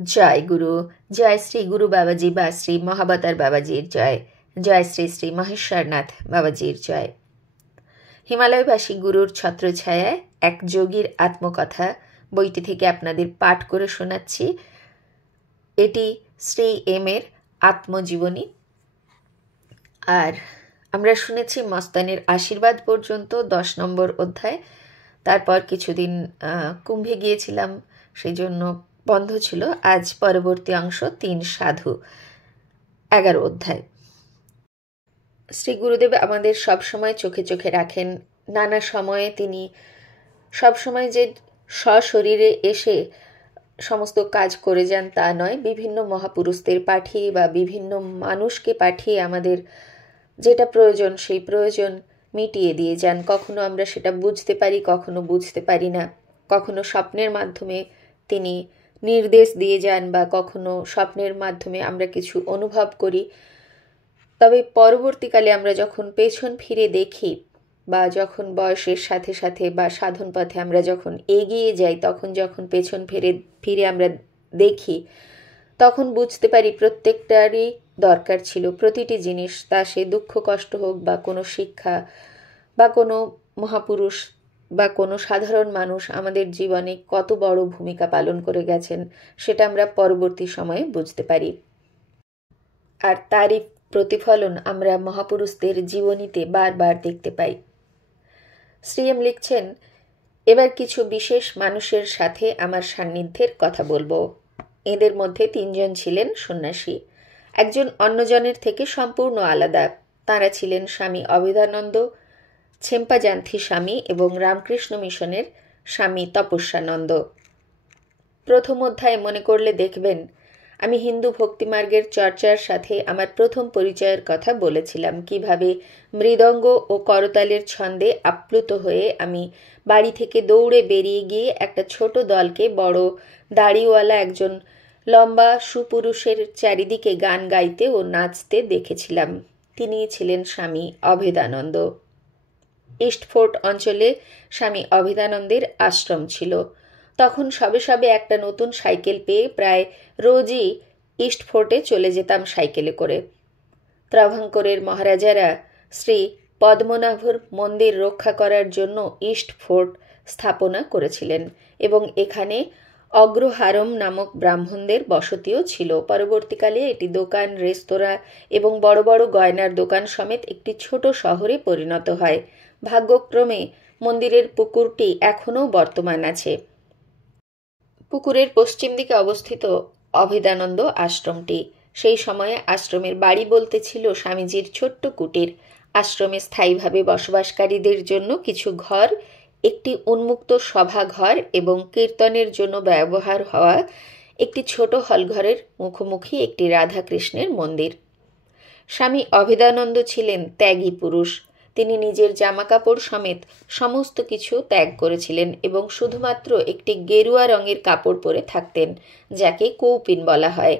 জয় গুরু, জয় শ্রী গুরু বাবাজি বা শ্রী মহাবতার বাবাজির জয়, জয় শ্রী শ্রী মহেশ্বরনাথ বাবাজির জয়। হিমালয়বাসী গুরুর ছত্রছায়ায় এক যোগীর আত্মকথা বইটি থেকে আপনাদের পাঠ করে শোনাচ্ছি। এটি শ্রী এম এর আত্মজীবনী। আর আমরা শুনেছি মস্তানের আশীর্বাদ পর্যন্ত 10 নম্বর অধ্যায়। তারপর কিছুদিন কুম্ভে গিয়েছিলাম, সেই জন্য বন্ধ ছিল। আজ পরবর্তী অংশ 3 সাধু, 11 অধ্যায়। শ্রী গুরুদেব আমাদের সবসময় চোখে চোখে রাখেন। নানা সময়ে তিনি সবসময় যে সশরীরে এসে সমস্ত কাজ করে যান তা নয়, বিভিন্ন মহাপুরুষদের পাঠিয়ে বা বিভিন্ন মানুষকে পাঠিয়ে আমাদের যেটা প্রয়োজন সেই প্রয়োজন মিটিয়ে দিয়ে যান। কখনো আমরা সেটা বুঝতে পারি, কখনো বুঝতে পারি না। কখনো স্বপ্নের মাধ্যমে তিনি নির্দেশ দিয়ে যান বা কখনো স্বপ্নের মাধ্যমে আমরা কিছু অনুভব করি। তবে পরবর্তীকালে আমরা যখন পেছন ফিরে দেখি বা যখন বয়সের সাথে সাথে বা সাধন পথে আমরা যখন এগিয়ে যাই, তখন যখন পেছন ফিরে আমরা দেখি, তখন বুঝতে পারি প্রত্যেকটারই দরকার ছিল। প্রতিটি জিনিস, তা সে দুঃখ কষ্ট হোক বা কোনো শিক্ষা বা কোনো মহাপুরুষ বা কোনো সাধারণ মানুষ আমাদের জীবনে কত বড় ভূমিকা পালন করে গেছেন, সেটা আমরা পরবর্তী সময়ে বুঝতে পারি। আর তারই প্রতিফলন আমরা মহাপুরুষদের জীবনীতে বারবার দেখতে পাই। শ্রীএম লিখছেন, এবার কিছু বিশেষ মানুষের সাথে আমার সান্নিধ্যের কথা বলবো। এদের মধ্যে 3 জন ছিলেন সন্ন্যাসী, একজন অন্যজনের থেকে সম্পূর্ণ আলাদা। তাঁরা ছিলেন স্বামী অভেদানন্দ, ছেম্পাজান্থি স্বামী এবং রামকৃষ্ণ মিশনের স্বামী তপস্যানন্দ। প্রথম অধ্যায়ে মনে করলে দেখবেন আমি হিন্দু ভক্তিমার্গের চর্চার সাথে আমার প্রথম পরিচয়ের কথা বলেছিলাম। কিভাবে মৃদঙ্গ ও করতালের ছন্দে আপ্লুত হয়ে আমি বাড়ি থেকে দৌড়ে বেরিয়ে গিয়ে একটা ছোট দলকে বড় দাড়িওয়ালা একজন লম্বা সুপুরুষের চারিদিকে গান গাইতে ও নাচতে দেখেছিলাম। তিনি ছিলেন স্বামী অভেদানন্দ। ইস্টফোর্ট অঞ্চলে স্বামী অভেদানন্দের আশ্রম ছিল। তখন সবে সবে একটা নতুন সাইকেল পেয়ে প্রায় রোজই ইস্টফোর্টে চলে যেতাম সাইকেলে করে। ত্রাভাঙ্করের মহারাজারা শ্রী পদ্মনাভর মন্দির রক্ষা করার জন্য ইস্টফোর্ট স্থাপনা করেছিলেন এবং এখানে অগ্রহারম নামক ব্রাহ্মণদের বসতিও ছিল। পরবর্তীকালে এটি দোকান, রেস্তোরাঁ এবং বড় বড় গয়নার দোকান সমেত একটি ছোট শহরে পরিণত হয়। ভাগ্যক্রমে মন্দিরের পুকুরটি এখনও বর্তমান আছে। পুকুরের পশ্চিম দিকে অবস্থিত অভেদানন্দ আশ্রমটি। সেই সময়ে আশ্রমের বাড়ি বলতে ছিল স্বামীজির ছোট্ট কুটির। আশ্রমে স্থায়ীভাবে বসবাসকারীদের জন্য কিছু ঘর, একটি উন্মুক্ত সভাঘর এবং কীর্তনের জন্য ব্যবহার হওয়া একটি ছোট হলঘরের মুখোমুখি একটি রাধাকৃষ্ণের মন্দির। স্বামী অভেদানন্দ ছিলেন ত্যাগী পুরুষ। তিনি নিজের জামাকাপড় সমেত সমস্ত কিছু ত্যাগ করেছিলেন এবং শুধুমাত্র একটি গেরুয়া রঙের কাপড় পরে থাকতেন, যাকে কৌপিন বলা হয়।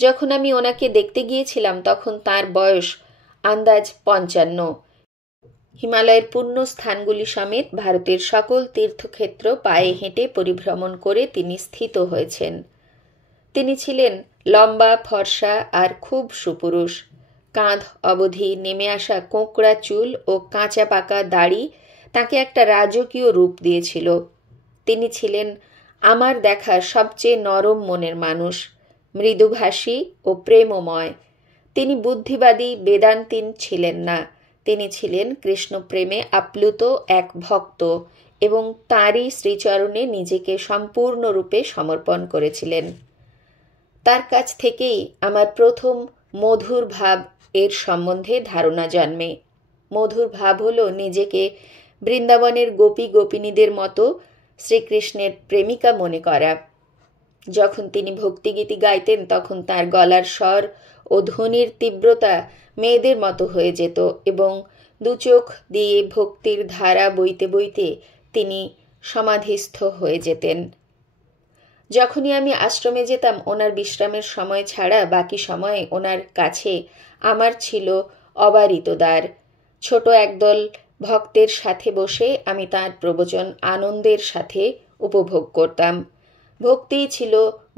যখন আমি ওনাকে দেখতে গিয়েছিলাম তখন তার বয়স আন্দাজ 55। হিমালয়ের পুণ্য স্থানগুলি সমেত ভারতের সকল তীর্থক্ষেত্র পায়ে হেঁটে পরিভ্রমণ করে তিনি স্থিত হয়েছেন। তিনি ছিলেন লম্বা, ফর্সা আর খুব সুপুরুষ। কাঁধ অবধি নেমে আসা কোঁকড়া চুল ও কাঁচা পাকা দাড়ি তাকে একটা রাজকীয় রূপ দিয়েছিল। তিনি ছিলেন আমার দেখা সবচেয়ে নরম মনের মানুষ, মৃদুভাষী ও প্রেমময়। তিনি বুদ্ধিবাদী বেদান্তীন ছিলেন না। তিনি ছিলেন কৃষ্ণপ্রেমে আপ্লুত এক ভক্ত এবং তাঁরই শ্রীচরণে নিজেকে সম্পূর্ণরূপে সমর্পণ করেছিলেন। তার কাছ থেকেই আমার প্রথম মধুর ভাব এর সম্বন্ধে ধারণা জন্মে। মধুর ভাব হলো নিজেকে বৃন্দাবনের গোপী গোপিনীদের মতো শ্রীকৃষ্ণের প্রেমিকা মনে করা। যখন তিনি ভক্তিগীতি গাইতেন তখন তার গলার স্বর ও ধ্বনির তীব্রতা মেয়েদের মতো হয়ে যেত এবং দুচোখ দিয়ে ভক্তির ধারা বইতে বইতে তিনি সমাধিস্থ হয়ে যেতেন। যখনই আমি আশ্রমে যেতাম ওনার বিশ্রামের সময় ছাড়া বাকি সময়ে ওনার কাছে আমার ছিল অবারিত দ্বার। ছোট একদল ভক্তের সাথে বসে আমি তাঁর প্রবচন আনন্দের সাথে উপভোগ করতাম। ভক্তিই ছিল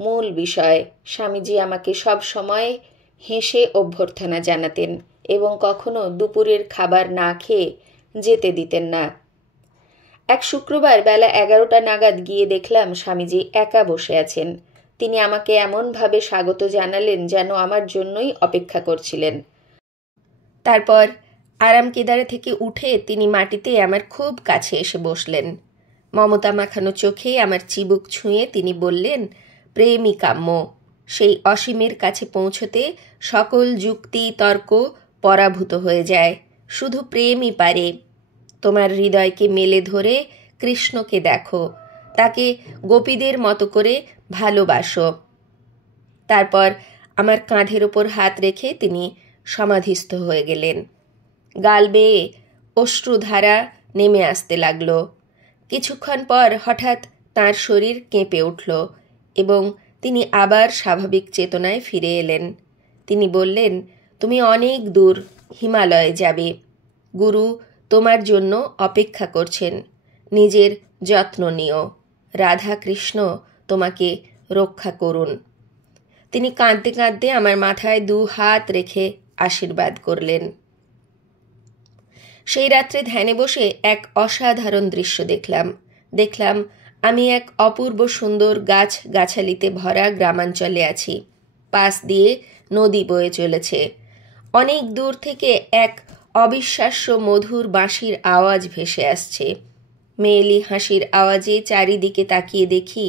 মূল বিষয়। স্বামীজি আমাকে সব সময় হেসে অভ্যর্থনা জানাতেন এবং কখনো দুপুরের খাবার না খেয়ে যেতে দিতেন না। এক শুক্রবার বেলা 11টা নাগাদ গিয়ে দেখলাম স্বামীজি একা বসে আছেন। তিনি আমাকে এমনভাবে স্বাগত জানালেন যেন আমার জন্যই অপেক্ষা করছিলেন। তারপর আরাম কেদারা থেকে উঠে তিনি মাটিতে আমার খুব কাছে এসে বসলেন। মমতা মাখানো চোখে আমার চিবুক ছুঁয়ে তিনি বললেন, প্রেমই কাম্য। সেই অসীমের কাছে পৌঁছতে সকল যুক্তি তর্ক পরাভূত হয়ে যায়। শুধু প্রেমই পারে। তোমার হৃদয়কে মেলে ধরে কৃষ্ণকে দেখো, তাকে গোপীদের মতো করে ভালোবাসো। তারপর আমার কাঁধের ওপর হাত রেখে তিনি সমাধিস্থ হয়ে গেলেন। গাল বেয়ে অশ্রুধারা নেমে আসতে লাগল। কিছুক্ষণ পর হঠাৎ তাঁর শরীর কেঁপে উঠল এবং তিনি আবার স্বাভাবিক চেতনায় ফিরে এলেন। তিনি বললেন, তুমি অনেক দূর হিমালয়ে যাবে। গুরু তোমার জন্য অপেক্ষা করছেন। নিজের যত্ন নিও। রাধা কৃষ্ণ তোমাকে রক্ষা করুন। তিনি কাঁদতে কাঁদতে আমার মাথায় 2 হাত রেখে আশীর্বাদ করলেন। সেই রাত্রে ধ্যানে বসে এক অসাধারণ দৃশ্য দেখলাম আমি এক অপূর্ব সুন্দর গাছ গাছালিতে ভরা গ্রামাঞ্চলে আছি। পাশ দিয়ে নদী বয়ে চলেছে। অনেক দূর থেকে এক অবিশ্বাস্য মধুর বাঁশির আওয়াজ ভেসে আসছে। মেয়েলি হাসির আওয়াজে চারিদিকে তাকিয়ে দেখি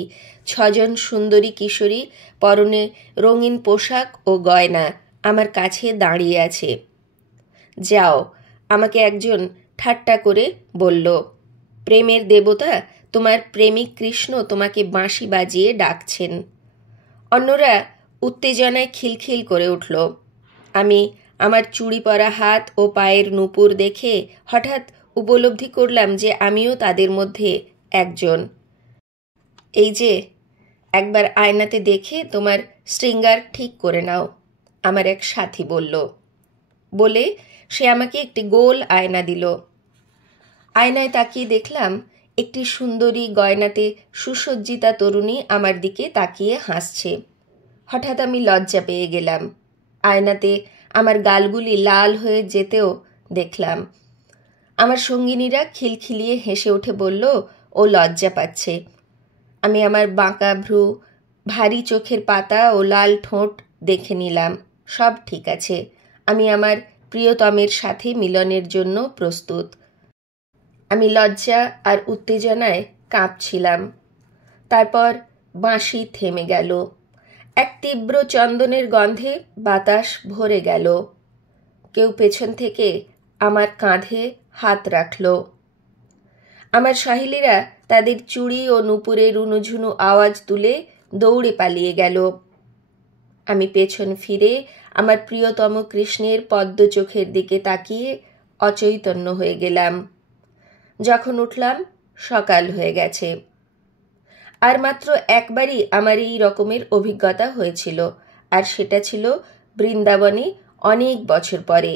6 জন সুন্দরী কিশোরী পরনে রঙিন পোশাক ও গয়না আমার কাছে দাঁড়িয়ে আছে। যাও, আমাকে একজন ঠাট্টা করে বলল, প্রেমের দেবতা তোমার প্রেমিক কৃষ্ণ তোমাকে বাঁশি বাজিয়ে ডাকছেন। অন্যরা উত্তেজনায় খিলখিল করে উঠল। আমি আমার চুড়ি পরা হাত ও পায়ের নূপুর দেখে হঠাৎ উপলব্ধি করলাম যে আমিও তাদের মধ্যে একজন। এই যে, একবার আয়নাতে দেখে তোমার শৃঙ্গার ঠিক করে নাও, আমার এক সাথী বলল। বলে সে আমাকে একটি গোল আয়না দিল। আয়নায় তাকিয়ে দেখলাম একটি সুন্দরী গয়নাতে সুসজ্জিতা তরুণী আমার দিকে তাকিয়ে হাসছে। হঠাৎ আমি লজ্জা পেয়ে গেলাম। আয়নাতে আমার গালগুলি লাল হয়ে যেতেও দেখলাম। আমার সঙ্গিনীরা খিলখিলিয়ে হেসে উঠে বলল, ও লজ্জা পাচ্ছে। আমি আমার বাঁকা ভ্রু, ভারী চোখের পাতা ও লাল ঠোঁট দেখে নিলাম। সব ঠিক আছে। আমি আমার প্রিয়তমের সাথে মিলনের জন্য প্রস্তুত। আমি লজ্জা আর উত্তেজনায় কাঁপছিলাম। তারপর বাঁশি থেমে গেল। এক তীব্র চন্দনের গন্ধে বাতাস ভরে গেল। কেউ পেছন থেকে আমার কাঁধে হাত রাখল। আমার সহেলীরা তাদের চুড়ি ও নূপুরের রুনুঝুনু আওয়াজ তুলে দৌড়ে পালিয়ে গেল। আমি পেছন ফিরে আমার প্রিয়তম কৃষ্ণের পদ্ম চোখের দিকে তাকিয়ে অচৈতন্য হয়ে গেলাম। যখন উঠলাম সকাল হয়ে গেছে। আর মাত্র একবারই আমার এই রকমের অভিজ্ঞতা হয়েছিল, আর সেটা ছিল বৃন্দাবনে অনেক বছর পরে।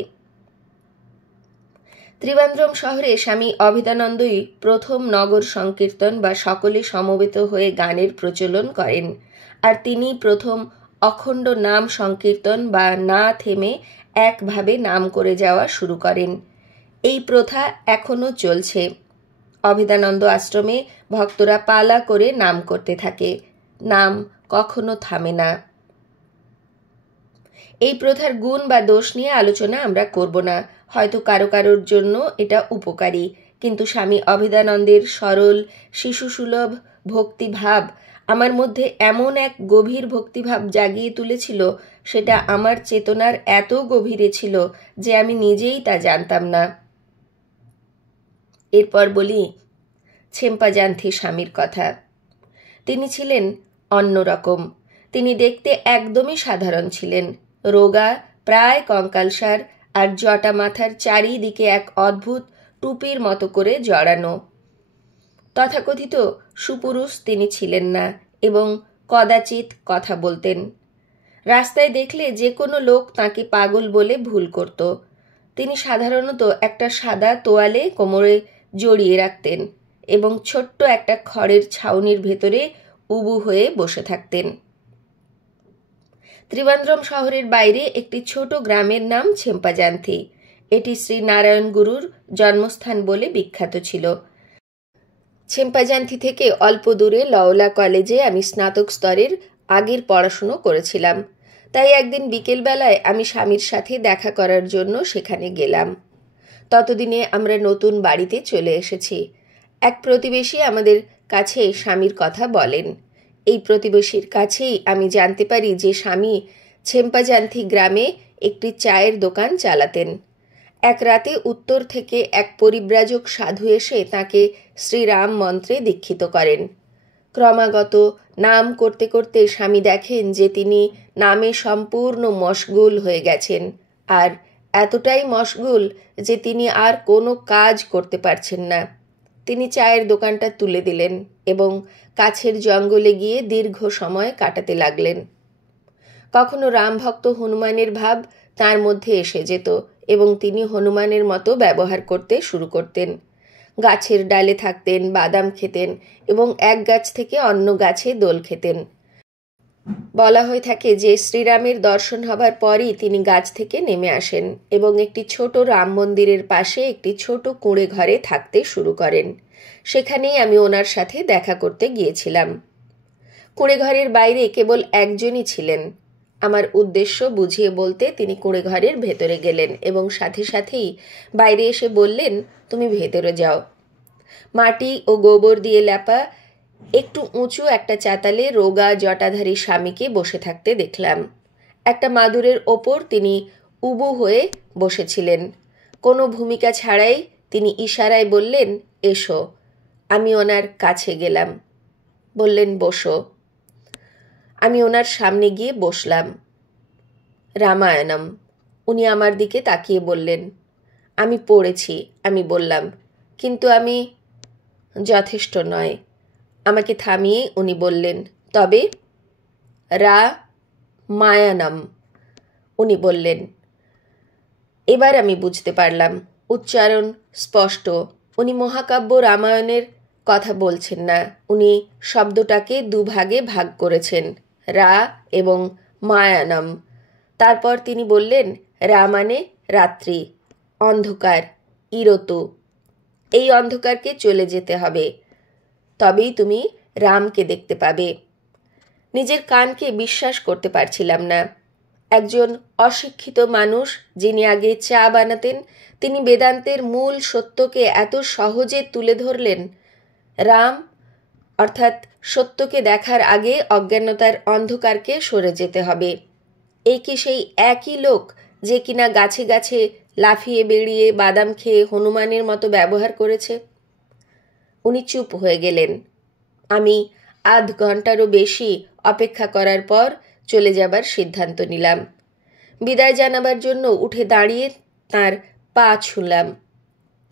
ত্রিবান্দ্রম শহরে স্বামী অভেদানন্দই প্রথম নগর সংকীর্তন বা সকলে সমবেত হয়ে গানের প্রচলন করেন, আর তিনি প্রথম অখণ্ড নাম সংকীর্তন বা না থেমে একভাবে নাম করে যাওয়া শুরু করেন। এই প্রথা এখনও চলছে। অভেদানন্দ আশ্রমে ভক্তরা পালা করে নাম করতে থাকে। নাম কখনো থামে না। এই প্রথার গুণ বা দোষ নিয়ে আলোচনা আমরা করব না। হয়তো কারো কারোর জন্য এটা উপকারী, কিন্তু স্বামী অভেদানন্দের সরল শিশুসুলভ ভক্তিভাব আমার মধ্যে এমন এক গভীর ভক্তিভাব জাগিয়ে তুলেছিল, সেটা আমার চেতনার এত গভীরে ছিল যে আমি নিজেই তা জানতাম না। এরপর বলি ছেম্পাজান্থী স্বামীর কথা। তিনি ছিলেন অন্যরকম। তিনি দেখতে একদমই সাধারণ ছিলেন। রোগা, প্রায় কঙ্কালসার, আর জটা মাথার চারিদিকে এক অদ্ভুত টুপির মতো করে জড়ানো। তথাকথিত সুপুরুষ তিনি ছিলেন না এবং কদাচিৎ কথা বলতেন। রাস্তায় দেখলে যে কোনো লোক তাকে পাগল বলে ভুল করত। তিনি সাধারণত একটা সাদা তোয়ালে কোমরে জড়িয়ে রাখতেন এবং ছোট্ট একটা খড়ের ছাউনির ভেতরে উবু হয়ে বসে থাকতেন। ত্রিবান্দ্রম শহরের বাইরে একটি ছোট গ্রামের নাম ছেম্পাজান্থি। এটি শ্রী নারায়ণ গুরুর জন্মস্থান বলে বিখ্যাত ছিল। ছেম্পাজান্থি থেকে অল্প দূরে লওলা কলেজে আমি স্নাতক স্তরের আগের পড়াশুনো করেছিলাম। তাই একদিন বিকেলবেলায় আমি স্বামীর সাথে দেখা করার জন্য সেখানে গেলাম। ততদিনে আমরা নতুন বাড়িতে চলে এসেছি। এক প্রতিবেশী আমাদের কাছে স্বামীর কথা বলেন। এই প্রতিবেশীর কাছেই আমি জানতে পারি যে স্বামী ছেম্পাজান্থি গ্রামে একটি চায়ের দোকান চালাতেন। এক রাতে উত্তর থেকে এক পরিব্রাজক সাধু এসে তাকে শ্রীরাম মন্ত্রে দীক্ষিত করেন। ক্রমাগত নাম করতে করতে স্বামী দেখেন যে তিনি নামে সম্পূর্ণ মশগুল হয়ে গেছেন, আর এতটাই মশগুল যে তিনি আর কোনো কাজ করতে পারছেন না। তিনি চায়ের দোকানটা তুলে দিলেন এবং কাছের জঙ্গলে গিয়ে দীর্ঘ সময় কাটাতে লাগলেন। কখনো রামভক্ত হনুমানের ভাব তার মধ্যে এসে যেত এবং তিনি হনুমানের মতো ব্যবহার করতে শুরু করতেন। গাছের ডালে থাকতেন, বাদাম খেতেন এবং এক গাছ থেকে অন্য গাছে দোল খেতেন। বলা হয়ে থাকে যে শ্রীরামের দর্শন হবার পরই তিনি গাছ থেকে নেমে আসেন এবং একটি ছোট রাম মন্দিরের পাশে একটি ছোট কুঁড়ে ঘরে থাকতে শুরু করেন। সেখানেই আমি ওনার সাথে দেখা করতে গিয়েছিলাম। কুঁড়ে ঘরের বাইরে কেবল একজনই ছিলেন। আমার উদ্দেশ্য বুঝিয়ে বলতে তিনি কুঁড়ে ঘরের ভেতরে গেলেন এবং সাথে সাথেই বাইরে এসে বললেন, তুমি ভেতরে যাও। মাটি ও গোবর দিয়ে লেপা একটু উঁচু একটা চাতালে রোগা জটাধারী স্বামীকে বসে থাকতে দেখলাম। একটা মাদুরের ওপর তিনি উবু হয়ে বসেছিলেন। কোনো ভূমিকা ছাড়াই তিনি ইশারায় বললেন, এসো। আমি ওনার কাছে গেলাম। বললেন, বসো। আমি ওনার সামনে গিয়ে বসলাম। রামায়ণম। উনি আমার দিকে তাকিয়ে বললেন, আমি পড়েছি। আমি বললাম, কিন্তু আমি যথেষ্ট নয়। আমাকে থামিয়ে উনি বললেন, তবে মায়ানম। উনি বললেন। এবার আমি বুঝতে পারলাম, উচ্চারণ স্পষ্ট। উনি মহাকাব্য রামায়ণের কথা বলছেন না, উনি শব্দটাকে দুভাগে ভাগ করেছেন, রা এবং মায়ানম। তারপর তিনি বললেন, রা মানে রাত্রি, অন্ধকার, ইরতু। এই অন্ধকারকে চলে যেতে হবে, তবেই তুমি রামকে দেখতে পাবে। নিজের কানকে বিশ্বাস করতে পারছিলাম না। একজন অশিক্ষিত মানুষ, যিনি আগে চা বানাতেন, তিনি বেদান্তের মূল সত্যকে এত সহজে তুলে ধরলেন। রাম অর্থাৎ সত্যকে দেখার আগে অজ্ঞানতার অন্ধকারকে সরে যেতে হবে। এই কি সেই একই লোক যে কিনা গাছে গাছে লাফিয়ে বেরিয়ে বাদাম খেয়ে হনুমানের মতো ব্যবহার করেছে? উনি চুপ হয়ে গেলেন। আমি আধ ঘন্টারও বেশি অপেক্ষা করার পর চলে যাবার সিদ্ধান্ত নিলাম। বিদায় জানাবার জন্য উঠে দাঁড়িয়ে তাঁর পা ছুঁলাম।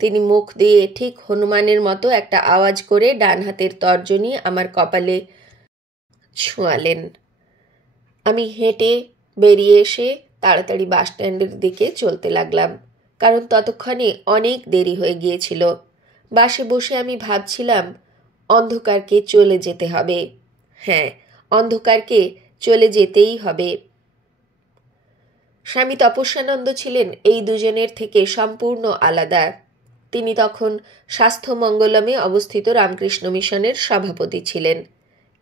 তিনি মুখ দিয়ে ঠিক হনুমানের মতো একটা আওয়াজ করে ডান হাতের তর্জনী আমার কপালে ছোঁয়ালেন। আমি হেঁটে বেরিয়ে এসে তাড়াতাড়ি বাসস্ট্যান্ডের দিকে চলতে লাগলাম, কারণ ততক্ষণে অনেক দেরি হয়ে গিয়েছিল। বাসে বসে আমি ভাবছিলাম, অন্ধকারকে চলে যেতে হবে। হ্যাঁ, অন্ধকারকে চলে যেতেই হবে। স্বামী তপস্যানন্দ ছিলেন এই দুজনের থেকে সম্পূর্ণ আলাদা। তিনি তখন স্বাস্থ্যমঙ্গলমে অবস্থিত রামকৃষ্ণ মিশনের সভাপতি ছিলেন।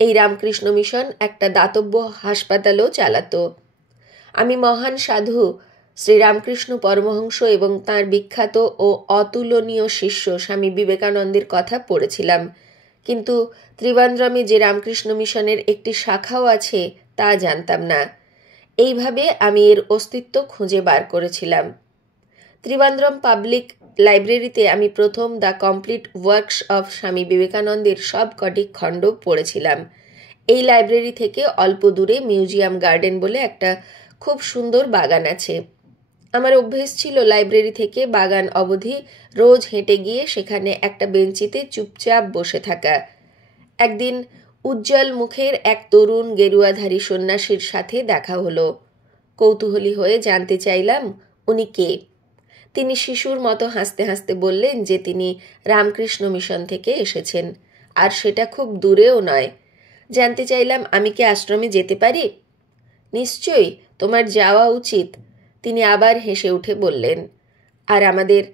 এই রামকৃষ্ণ মিশন একটা দাতব্য হাসপাতালও চালাতো। আমি মহান সাধু শ্রীরামকৃষ্ণ পরমহংস এবং তাঁর বিখ্যাত ও অতুলনীয় শিষ্য স্বামী বিবেকানন্দের কথা পড়েছিলাম, কিন্তু ত্রিবান্দ্রমে যে রামকৃষ্ণ মিশনের একটি শাখাও আছে তা জানতাম না। এইভাবে আমি এর অস্তিত্ব খুঁজে বার করেছিলাম। ত্রিবান্দ্রম পাবলিক লাইব্রেরিতে আমি প্রথম দ্য কমপ্লিট ওয়ার্কস অফ স্বামী বিবেকানন্দের সব কটি খণ্ড পড়েছিলাম। এই লাইব্রেরি থেকে অল্প দূরে মিউজিয়াম গার্ডেন বলে একটা খুব সুন্দর বাগান আছে। আমার অভ্যেস ছিল লাইব্রেরি থেকে বাগান অবধি রোজ হেঁটে গিয়ে সেখানে একটা বেঞ্চিতে চুপচাপ বসে থাকা। একদিন উজ্জ্বল মুখের এক তরুণ গেরুয়াধারী সন্ন্যাসীর সাথে দেখা হলো। কৌতূহলী হয়ে জানতে চাইলাম, উনি কে? তিনি শিশুর মতো হাসতে হাসতে বললেন যে তিনি রামকৃষ্ণ মিশন থেকে এসেছেন, আর সেটা খুব দূরেও নয়। জানতে চাইলাম, আমি কি আশ্রমে যেতে পারি? নিশ্চয়ই, তোমার যাওয়া উচিত। তিনি আবার হেসে উঠে বললেন, আর আমাদের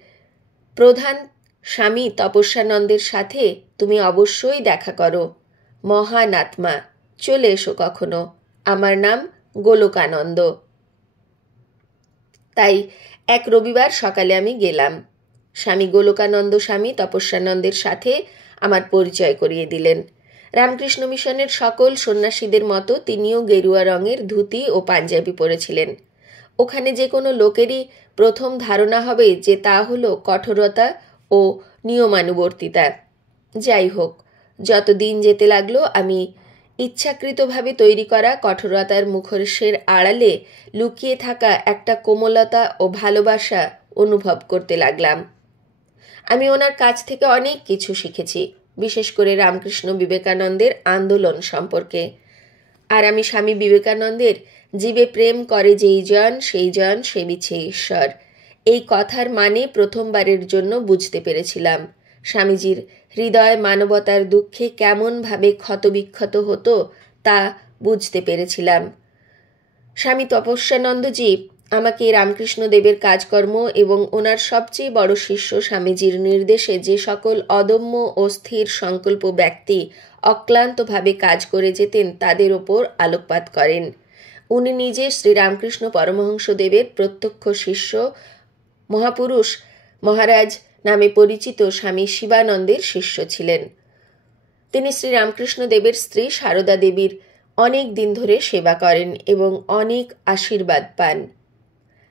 প্রধান স্বামী তপস্যানন্দের সাথে তুমি অবশ্যই দেখা করো। মহান আত্মা, চলে এসো কখনো। আমার নাম গোলকানন্দ। তাই এক রবিবার সকালে আমি গেলাম। স্বামী গোলকানন্দ স্বামী তপস্যানন্দের সাথে আমার পরিচয় করিয়ে দিলেন। রামকৃষ্ণ মিশনের সকল সন্ন্যাসীদের মতো তিনিও গেরুয়া রঙের ধুতি ও পাঞ্জাবি পরেছিলেন। ওখানে যে কোনো লোকেরই প্রথম ধারণা হবে যে তা হলো কঠোরতা ও নিয়মানুবর্তিতা। যাই হোক, যত দিন যেতে লাগলো আমি ইচ্ছাকৃতভাবে তৈরি করা কঠোরতার মুখোশের আড়ালে লুকিয়ে থাকা একটা কোমলতা ও ভালোবাসা অনুভব করতে লাগলাম। আমি ওনার কাছ থেকে অনেক কিছু শিখেছি, বিশেষ করে রামকৃষ্ণ বিবেকানন্দের আন্দোলন সম্পর্কে। আর আমি স্বামী বিবেকানন্দের জীবে প্রেম করে যেই জন সেই জন সেবিছে ঈশ্বর এই কথার মানে প্রথমবারের জন্য বুঝতে পেরেছিলাম। স্বামীজির হৃদয় মানবতার দুঃখে কেমনভাবে ক্ষতবিক্ষত হতো তা বুঝতে পেরেছিলাম। স্বামী তপস্যানন্দজি আমাকে রামকৃষ্ণদেবের কাজকর্ম এবং ওনার সবচেয়ে বড় শিষ্য স্বামীজির নির্দেশে যে সকল অদম্য ও স্থির সংকল্প ব্যক্তি অক্লান্তভাবে কাজ করে যেতেন তাদের ওপর আলোকপাত করেন। উনি নিজে শ্রীরামকৃষ্ণ পরমহংসদেবের প্রত্যক্ষ শিষ্য মহাপুরুষ মহারাজ নামে পরিচিত স্বামী শিবানন্দের শিষ্য ছিলেন। তিনি শ্রীরামকৃষ্ণদেবের স্ত্রী সারদা দেবীর অনেক দিন ধরে সেবা করেন এবং অনেক আশীর্বাদ পান।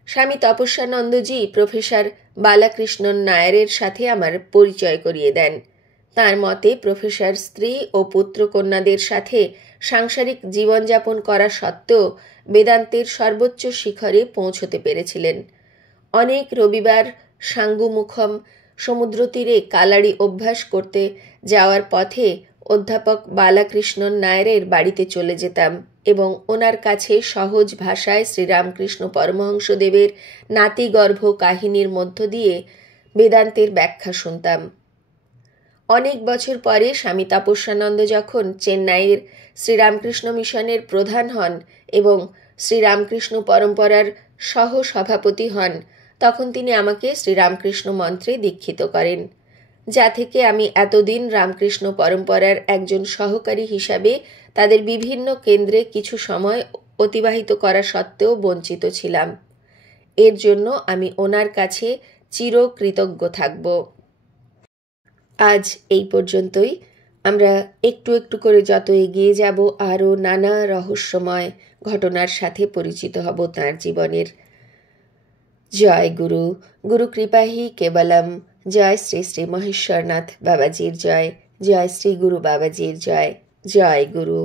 স্বামী তপস্যানন্দজি প্রফেসর বালাকৃষ্ণন নায়ারের সাথে আমার পরিচয় করিয়ে দেন। তার মতে প্রফেসর স্ত্রী ও পুত্রকন্যাদের সাথে সাংসারিক জীবনযাপন করা সত্ত্বেও বেদান্তের সর্বোচ্চ শিখরে পৌঁছতে পেরেছিলেন। অনেক রবিবার সাঙ্গুমুখম সমুদ্র তীরে কালাড়ি অভ্যাস করতে যাওয়ার পথে অধ্যাপক বালাকৃষ্ণন নায়ারের বাড়িতে চলে যেতাম এবং ওনার কাছে সহজ ভাষায় শ্রীরামকৃষ্ণ পরমহংসদেবের নাতিগর্ভ কাহিনীর মধ্য দিয়ে বেদান্তের ব্যাখ্যা শুনতাম। অনেক বছর পরে স্বামী তপস্যানন্দ যখন চেন্নাইয়ের শ্রীরামকৃষ্ণ মিশনের প্রধান হন এবং শ্রীরামকৃষ্ণ পরম্পরার সহ সভাপতি হন, তখন তিনি আমাকে শ্রীরামকৃষ্ণ মন্ত্রে দীক্ষিত করেন, যা থেকে আমি এতদিন রামকৃষ্ণ পরম্পরার একজন সহকারী হিসাবে তাদের বিভিন্ন কেন্দ্রে কিছু সময় অতিবাহিত করা সত্ত্বেও বঞ্চিত ছিলাম। এর জন্য আমি ওনার কাছে চিরকৃতজ্ঞ থাকব। আজ এই পর্যন্তই। আমরা একটু একটু করে যত এগিয়ে যাব আরও নানা রহস্যময় ঘটনার সাথে পরিচিত হব তাঁর জীবনের। জয় গুরু, গুরু কৃপাহি কেবলম। জয় শ্রী শ্রী মহেশ্বরনাথ বাবাজির জয়। জয় শ্রী গুরু বাবাজির জয়। জয় গুরু।